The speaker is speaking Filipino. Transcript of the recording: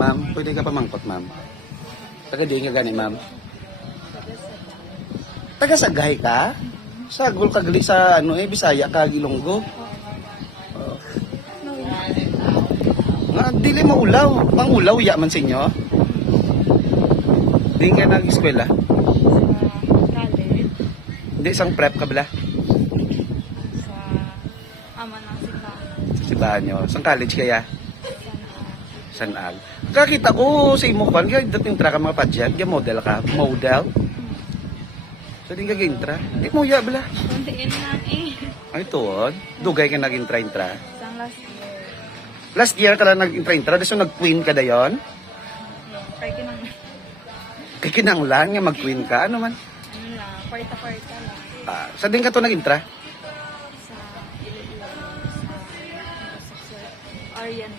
Ma'am, pwede ka pamangkot, ma'am. Taga di nga gani, ma'am. Taga Sagay ka? Sagol ka gali sa ano Bisaya ka, Ilonggo. Nga, dili maulaw. Pangulaw, ya man sa inyo. Di ka nag-eskwela? College. Hindi, isang prep ka bala? Sa ama ng simbahan. Sa simbahan nyo. Isang college kaya? Sanag. Kakita ko sa imo kan, kaya dating tra ka mga padyat, kaya model ka. Model? So, di ka gintra. Di mo ya bala? Kuntiin lang eh. Ay, tuod. Dugay ka nag-intra-intra. Isang last year. Last year ka lang nag-intra-intra, so nag-queen ka dayon? Kaya kinang, Kay kinanglan nga mag-queen ka, ano man? ano lang, kwarta-kwarta lang. Sa din ka to nag-intra? Sa Iloilo, sa Aryan.